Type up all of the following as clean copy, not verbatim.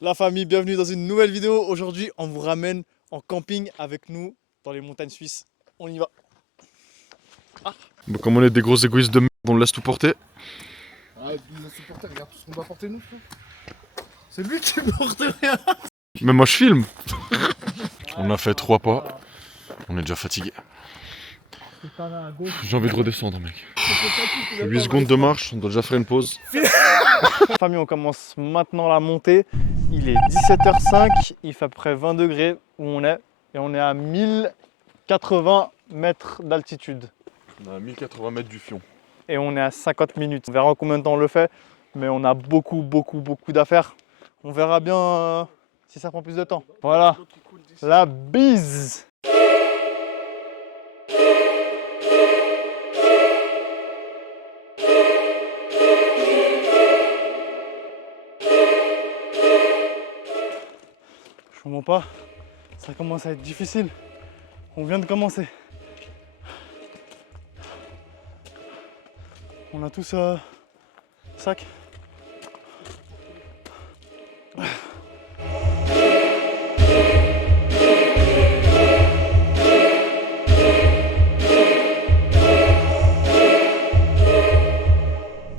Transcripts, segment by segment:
La famille, bienvenue dans une nouvelle vidéo. Aujourd'hui, on vous ramène en camping avec nous dans les montagnes suisses. On y va. Bah, comme on est des gros égoïstes de merde, on laisse tout porter. Ah, nos supporters, regarde tout ce qu'on doit porter nous, frère. C'est lui qui porte rien. Mais moi je filme. On a fait 3 pas. On est déjà fatigué. J'ai envie de redescendre, mec. 8 secondes de marche, on doit déjà faire une pause. La famille, on commence maintenant la montée. Il est 17h05, il fait à peu près 20 degrés où on est. Et on est à 1080 mètres d'altitude. On est à 1080 mètres du fion. Et on est à 50 minutes. On verra en combien de temps on le fait. Mais on a beaucoup d'affaires. On verra bien si ça prend plus de temps. Voilà, la bise. Je comprends pas, ça commence à être difficile. On vient de commencer. On a tous sac.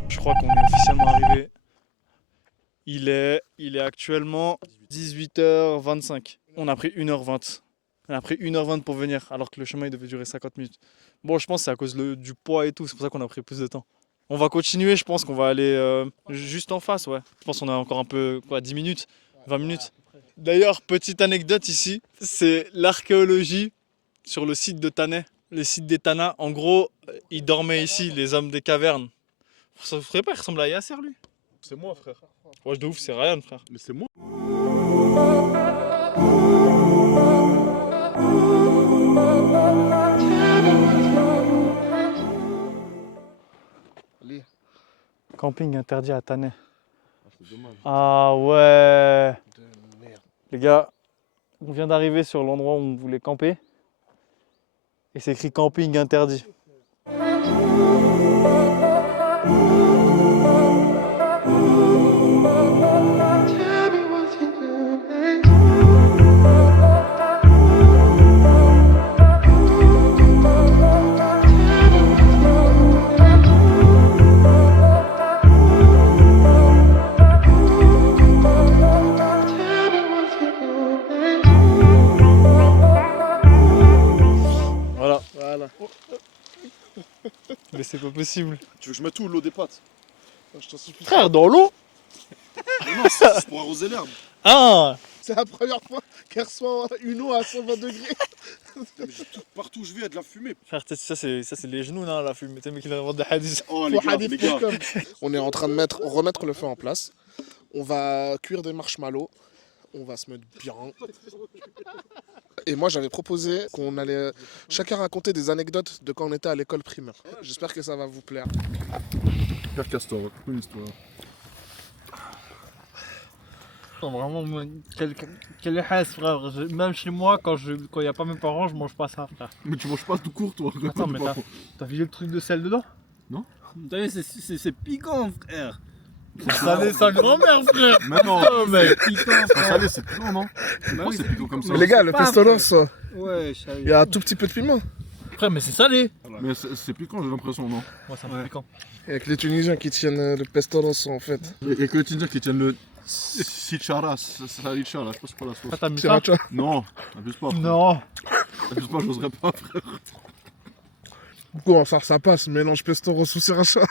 Je crois qu'on est officiellement arrivé. Il est actuellement 18h25. On a pris 1h20. On a pris 1h20 pour venir, alors que le chemin il devait durer 50 minutes. Bon, je pense que c'est à cause du poids et tout, c'est pour ça qu'on a pris plus de temps. On va continuer, je pense qu'on va aller juste en face, ouais. Je pense qu'on a encore un peu, 10 minutes, 20 minutes. D'ailleurs, petite anecdote ici, c'est l'archéologie sur le site de Tannay, le site des Tannas. En gros, ils dormaient ici, les hommes des cavernes. Ça vous ferait pas, il ressemble à Yasser, lui? C'est moi, frère. Ouais, de ouf, c'est Ryan, frère. Mais c'est moi. Allez. Camping interdit à Tannay. C'est dommage. Ah ouais. De merde. Les gars, on vient d'arriver sur l'endroit où on voulait camper. Et c'est écrit camping interdit. Voilà. Mais c'est pas possible. Tu veux que je mette où l'eau des pâtes? Je t'en supplie. Frère, dans l'eau? Non, c'est pour arroser l'herbe. Ah! C'est la première fois qu'elle reçoit une eau à 120 degrés. Partout où je vais, il y a de la fumée. Frère, ça c'est les genoux, là, la fumée. T'es mec qui invente des hadiths. Oh On est en train de remettre le feu en place. On va cuire des marshmallows. On va se mettre bien. Et moi j'avais proposé qu'on allait chacun raconter des anecdotes de quand on était à l'école primaire. J'espère que ça va vous plaire. Père Castor, raconte une histoire. Vraiment, quel hasse, frère. Même chez moi, quand il n'y a pas mes parents, je mange pas ça, frère. Mais tu manges pas tout court, toi. Attends, mais t'as vidé le truc de sel dedans? Non. T'as vu, c'est piquant, frère. C'est sa grand-mère, frère. Mais non. Oh, mec, piquant, Pas frère. salé, c'est piquant, non? Pourquoi c'est piquant comme ça? Mais les gars, le pas, pestolos, Ouais, il y a un tout petit peu de piment. frère, mais c'est salé. Mais c'est piquant, j'ai l'impression, non? Ouais, c'est un peu piquant. Avec les Tunisiens qui tiennent le pestolos en fait. Il y a que les Tunisiens qui tiennent le Sichara, Salicha, là, je sais pas c'est quoi la sauce. Ah, t'as mis C'est ça? macho. Non, abuse pas. frère. Non. Abuse pas, j'oserais pas, frère. Pourquoi ça passe, mélange pestoros sous sriracha.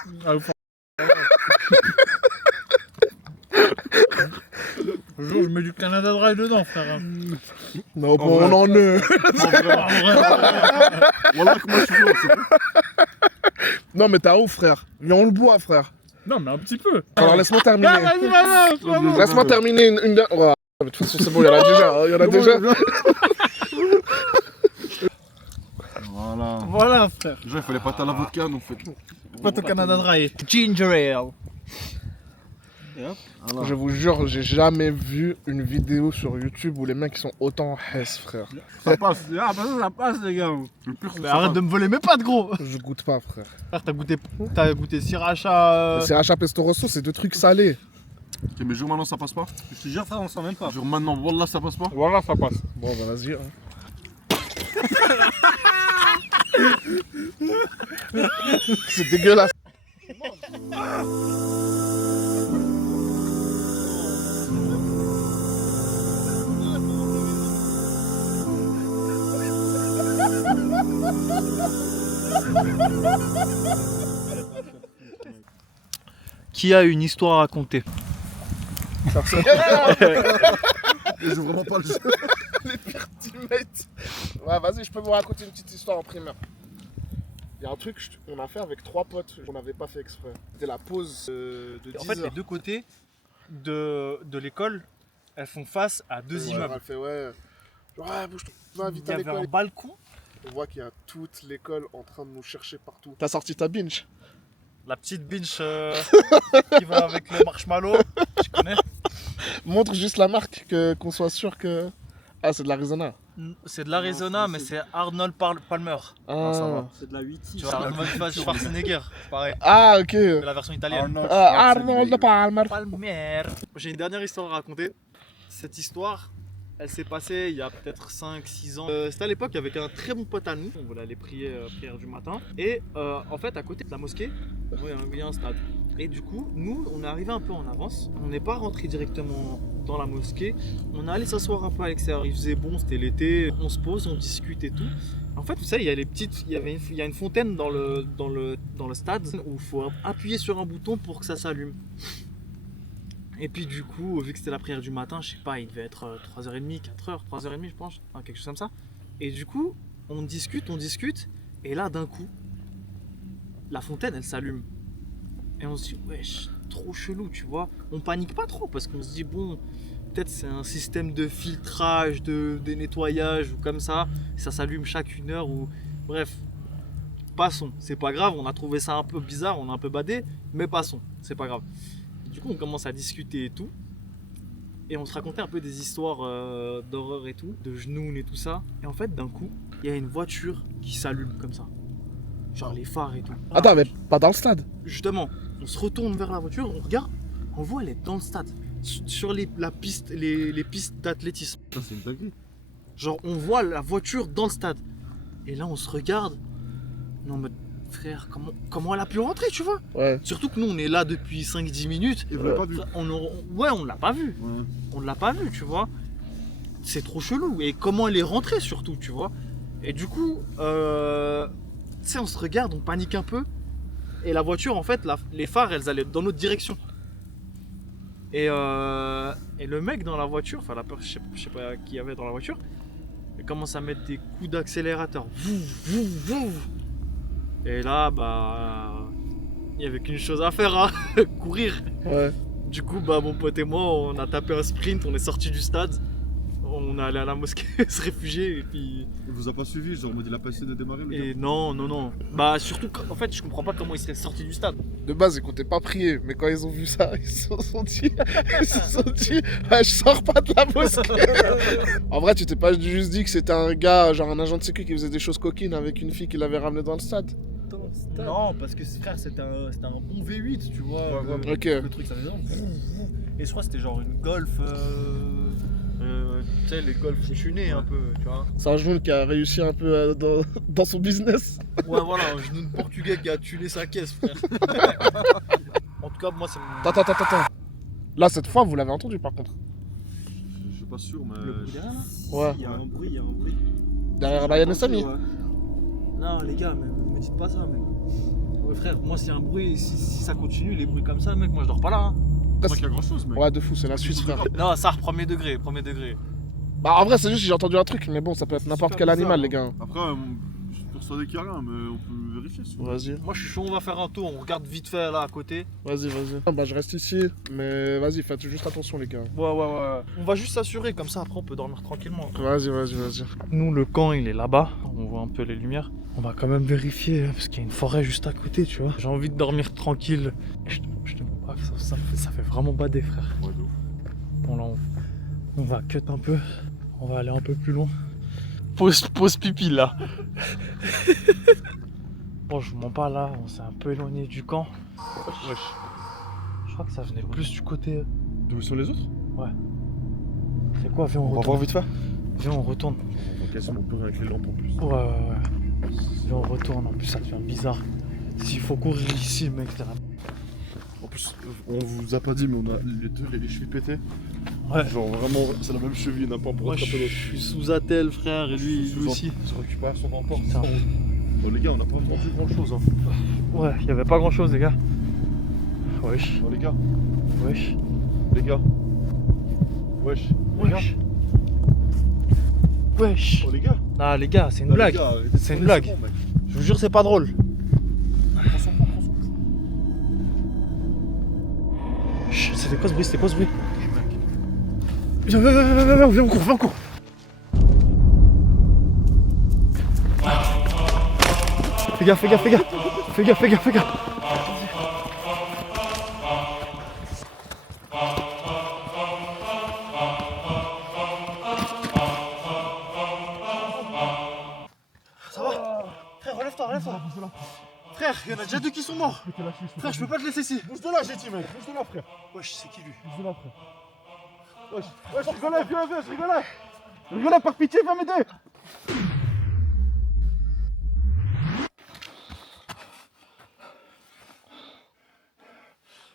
Le jour, je mets du Canada Dry dedans, frère. Non, bon, on en est. Voilà comment je suis chaud, c'est bon. Non, mais t'as ouf, frère. Viens, on le boit, frère. Non, mais un petit peu. Alors laisse-moi terminer. Ah, vas-y, vas-y. Laisse-moi terminer une. Ouais. De toute façon, c'est bon, il y en a déjà. Il y en a déjà. Voilà. Voilà, frère. Déjà, il fallait pas à la vodka, donc fait. Pas ton Canada Dry. Ginger ale. Je vous jure, j'ai jamais vu une vidéo sur YouTube où les mecs sont autant hess, frère. Ça passe. Ah, bah ça passe, les gars. Le pire, c'est Mais ça. arrête de me voler mes pattes, gros. Je goûte pas, frère. Frère, t'as goûté sriracha. C'est Sriracha Pesto Rosso, c'est deux trucs salés. Ok, mais jure maintenant ça passe pas. Je te jure, frère, on sent même pas. Jure maintenant, Wallah ça passe pas. Voilà, ça passe. Bon, bah vas-y. Hein. C'est dégueulasse. Qui a une histoire à raconter? Je joue vraiment pas le jeu. Les pires teammates. Ouais, vas-y, je peux vous raconter une petite histoire en primeur. Il y a un truc qu'on a fait avec 3 potes, on n'avait pas fait exprès. C'était la pause de 10 En fait, les heures. deux côtés de l'école, elles font face à deux Ouais, immeubles. elle fait ouais. Ouais, bouge-toi, va Il vite y à avait un l'école. balcon, On voit qu'il y a toute l'école en train de nous chercher partout. T'as sorti ta binge? la petite binge qui va avec le marshmallow. Tu connais? Montre juste la marque, qu'on soit sûr que. Ah, c'est de l'Arizona. C'est de l'Arizona, mais c'est Arnold Palmer. Ah, C'est de la 8 Tu vois, Arnold Schwarzenegger, c'est pareil. ah ok. C'est la version italienne. Ah, Arnold Palmer. Palmer. J'ai une dernière histoire à raconter. Cette histoire, elle s'est passée il y a peut-être 5-6 ans. C'était à l'époque avec un très bon pote à nous. On voulait aller prier prière du matin. Et en fait, à côté de la mosquée, il y a un stade. Et du coup, nous, on est arrivé un peu en avance. On n'est pas rentré directement dans la mosquée. On est allé s'asseoir un peu à l'extérieur. Il faisait bon, c'était l'été. On se pose, on discute et tout. En fait, vous savez, il y a les petites, il y a une fontaine dans le stade où il faut appuyer sur un bouton pour que ça s'allume. Et puis du coup, vu que c'était la prière du matin, je sais pas, il devait être 3h30, 4h, 3h30 je pense, enfin, quelque chose comme ça. Et du coup, on discute, et là d'un coup, la fontaine elle s'allume. Et on se dit, wesh, trop chelou, tu vois. On panique pas trop parce qu'on se dit, bon, peut-être c'est un système de filtrage, de nettoyage ou comme ça s'allume chaque 1 heure ou. Bref, passons, c'est pas grave, on a trouvé ça un peu bizarre, on a un peu badé, mais passons, c'est pas grave. Du coup, on commence à discuter et tout. Et on se racontait un peu des histoires d'horreur et tout, de genoux et tout ça. Et en fait, d'un coup, il y a une voiture qui s'allume comme ça. Genre les phares et tout. Attends, mais pas dans le stade. Justement, on se retourne vers la voiture, on regarde, on voit elle est dans le stade. Sur les pistes d'athlétisme. Ça, c'est une dinguerie. Genre, on voit la voiture dans le stade. Et là, on se regarde. Non, mais frère, comment elle a pu rentrer, tu vois? Ouais. Surtout que nous, on est là depuis 5-10 minutes. Et vous l'avez pas vu? Ouais, on l'a pas vu. Ouais. On l'a pas vu, tu vois. C'est trop chelou. Et comment elle est rentrée, surtout, tu vois. Et du coup, tu sais, on se regarde, on panique un peu. Et la voiture, en fait, les phares, elles allaient dans notre direction. Et le mec dans la voiture, enfin, je sais pas qui y avait dans la voiture, il commence à mettre des coups d'accélérateur. Et là, bah, il y avait qu'une chose à faire, hein, courir. Ouais. Du coup, bah, mon pote et moi, on a tapé un sprint, on est sorti du stade, on est allé à la mosquée se réfugier et puis. Il vous a pas suivi, genre, il a pas essayé de démarrer le Et non. Bah, surtout, en fait, je comprends pas comment il serait sorti du stade. De base, ils comptaient pas prier, mais quand ils ont vu ça, ils se sont dit, ah, je sors pas de la mosquée. En vrai, tu t'es pas juste dit que c'était un gars, genre un agent de sécu qui faisait des choses coquines avec une fille qui l'avait ramené dans le stade. Non, parce que frère, c'était un bon V8, tu vois. ouais. Ok. Le truc, ça faisait genre. Et je crois que c'était genre une Golf. Tu sais, les golfs tunés un peu, tu vois. C'est un jeune qui a réussi un peu dans son business. Ouais, voilà, un genou de portugais qui a tué sa caisse, frère. En tout cas, moi, c'est mon. Attends. Là, cette fois, vous l'avez entendu par contre. Je suis pas sûr, mais. Le bruit derrière là Ouais. Il y a un bruit. Derrière Ryan et Samy. Ouais. Non, les gars, mais me dites pas ça, mec. Ouais, frère, moi, s'il y a un bruit, si ça continue, les bruits comme ça, mec, moi, je dors pas là. Hein. C'est pas qu'il y a grand chose, mec. Ouais, de fou, c'est la Suisse, frère. Non, ça, premier degré. Bah, en vrai, c'est juste que j'ai entendu un truc, mais bon, ça peut être n'importe super quel bizarre, animal, hein. les gars. Après, je suis persuadé qu'il y a rien, mais on peut vérifier si vous voulez. Vas-y. Moi, je suis chaud, on va faire un tour, on regarde vite fait là à côté. Vas-y. Bah, je reste ici, mais vas-y, faites juste attention, les gars. Ouais. On va juste s'assurer, comme ça, après, on peut dormir tranquillement. Vas-y. Nous, le camp, il est là-bas. On voit un peu les lumières. On va quand même vérifier, hein, parce qu'il y a une forêt juste à côté, tu vois. J'ai envie de dormir tranquille. Et je te vois pas que ça fait vraiment bader, frère. Ouais, de ouf. Bon, là, on va cut un peu. On va aller un peu plus loin. Pause pipi, là. Bon, je vous mens pas, là. On s'est un peu éloigné du camp. Wesh. Je crois que ça venait plus du côté D'où sont les autres? C'est quoi, viens, on On va retourne. voir vite fait. Viens, on retourne. On va quasiment pleurer avec les lampes en plus. Ouais. Viens, on retourne. En plus, ça devient bizarre. S'il faut courir ici, mec, c'est En plus, on vous a pas dit, mais on a les deux les chevilles pétées. Ouais. Genre vraiment, c'est la même cheville, n'a pas pour Moi, je attraper l'autre. suis sous attel, frère, et lui aussi. Sur récupération d'emport. Putain. Bon, les gars, on n'a pas vendu grand chose. Hein. Ouais, il y avait pas grand chose, les gars. Wesh, Bon, les gars, wesh, les gars. Wesh. Les gars. wesh. Wesh. Oh, les gars. Ah, les gars, c'est une Non, blague. les gars, arrêtez de C'est une parler, blague. bon, mec. Je vous jure, c'est pas drôle. Prends son coup, prends son coup. Chut, c'était quoi ce bruit? C'était quoi ce bruit? Viens, on court. Fais gaffe. Ça va? Frère, relève-toi. Frère, il y en a déjà deux qui sont morts. Frère, je peux pas te laisser ici. Bouge de là, j'ai dit, mec. Bouge de là, frère. Wesh, c'est qui lui? Bouge de là, frère. Wesh, je rigolais, viens, je rigolais. Je rigolais, par pitié, viens m'aider.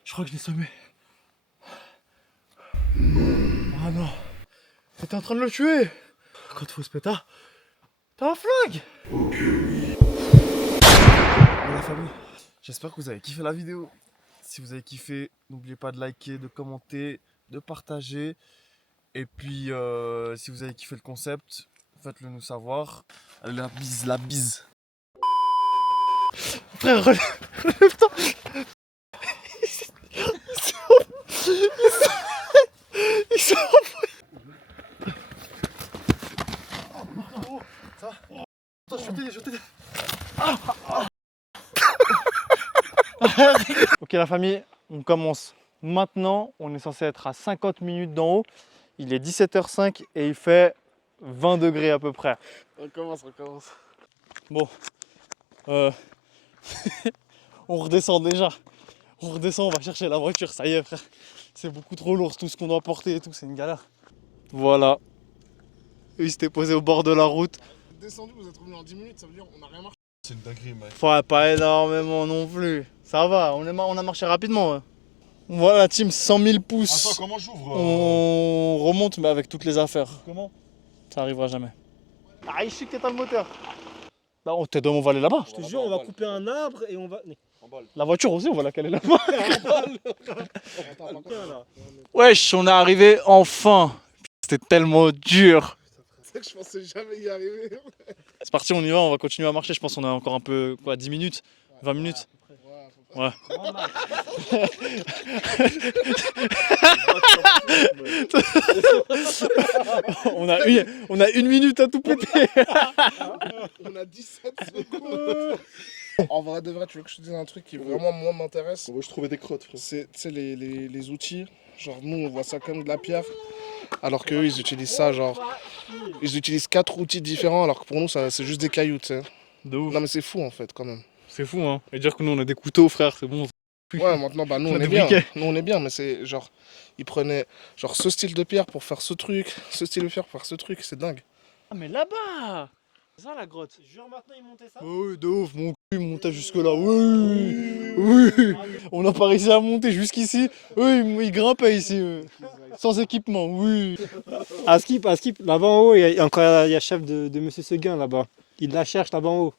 Je crois que je l'ai semé. Ah non. T'es en train de le tuer. Quand faut se pétard, t'as un flingue. Bon, la famille, j'espère que vous avez kiffé la vidéo. Si vous avez kiffé, n'oubliez pas de liker, de commenter, de partager. Et puis, si vous avez kiffé le concept, faites-le nous savoir. Allez, la bise. Frère, relève-toi. Ils sont Ça va? Attends, je vais t'aider. Ok la famille, on commence maintenant. On est censé être à 50 minutes d'en haut. Il est 17h05 et il fait 20 degrés à peu près. On commence. Bon, on redescend déjà. On va chercher la voiture, ça y est frère. C'est beaucoup trop lourd tout ce qu'on doit porter et tout, c'est une galère. Voilà. Eux ils s'étaient posés au bord de la route. Descendu, vous êtes revenu en 10 minutes, ça veut dire qu'on n'a rien marché. C'est une dinguerie, mec. Enfin, pas énormément non plus. Ça va, on a marché rapidement. Hein. Voilà team, 100 000 pouces. Attends, comment j'ouvre On remonte mais avec toutes les affaires. Comment? Ça arrivera jamais. Ah, il chute que t'as le moteur. Là, on va aller là-bas. Je te jure, on va couper un arbre et on va. La voiture aussi, on va la caler là-bas. Attends, là. Wesh, on est arrivé enfin. C'était tellement dur. C'est que je pensais jamais y arriver. C'est parti, on y va, on va continuer à marcher. Je pense qu'on a encore un peu, 10 minutes, 20 minutes. Ouais. on a une minute à tout péter. On a 17 secondes. En vrai de vrai, tu veux que je te dise un truc qui vraiment moi m'intéresse? Je trouvais des crottes, frère. C'est les outils. Genre nous on voit ça comme de la pierre. Alors qu'eux ils utilisent ça genre. Ils utilisent 4 outils différents alors que pour nous ça c'est juste des cailloux, tu sais. De ouf. Non mais c'est fou en fait quand même. C'est fou, hein. Et dire que nous on a des couteaux, frère, c'est bon. Ouais, maintenant, bah, nous, On a on est des bien. briquets. Nous, on est bien, mais c'est genre, ils prenaient genre ce style de pierre pour faire ce truc, ce style de pierre pour faire ce truc, c'est dingue. Ah, mais là-bas! C'est ça la grotte. Genre maintenant ils montaient ça. Oui, de ouf, mon cul montait jusque là. Oui. On n'a pas réussi à monter jusqu'ici. Eux, ils grimpaient ici. Sans équipement, oui. À skip, là-bas en haut, il y a encore il y a chef de Monsieur Seguin là-bas. Il la cherche là-bas en haut.